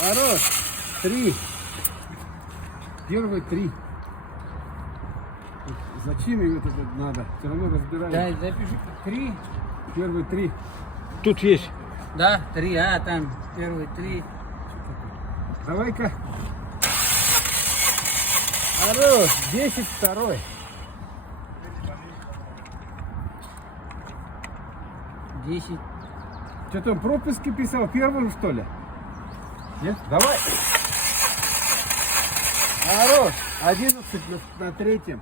Хорош. 3. Первые 3. Зачем им это надо? Все равно разбираем. Да, запиши 3. Первые 3. Тут есть. Да, 3, там первые 3. Давай-ка. Хорош. 10 второй. 10. Что там пропуски писал? Первым что ли? Нет? Давай. Хорош. 11 на третьем.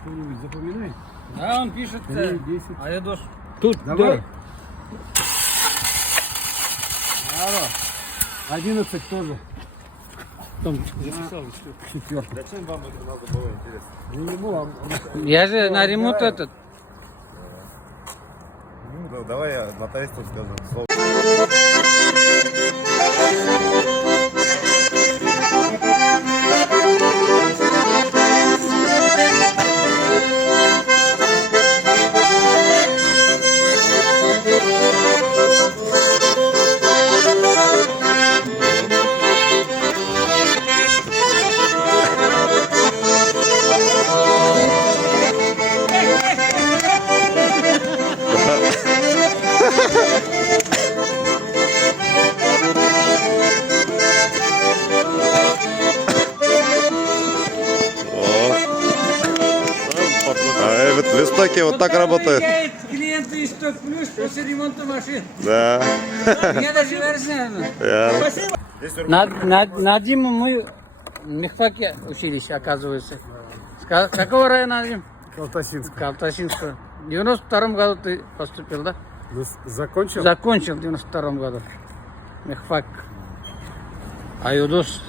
Кто-нибудь запоминает? Да, он пишет. 3, 10. А я дош. Тут, Давай. да. Хорош. 11 тоже. Там записал. Четвертый. Зачем вам это надо было, интересно? Не ему, Я же на ремонт этот. Ну, давай я на тесту скажу. А в Востоке вот так работает. Клиенты из 100 плюс после ремонта машин. Да. Я даже версия. Я- На Диму мы в Мехфаке учились, оказывается. Какого района, Дим? Калтасинск. Калтасинского. В 92-м году ты поступил, да? Закончил? Закончил в 92-м году. Мехфак. Айудос.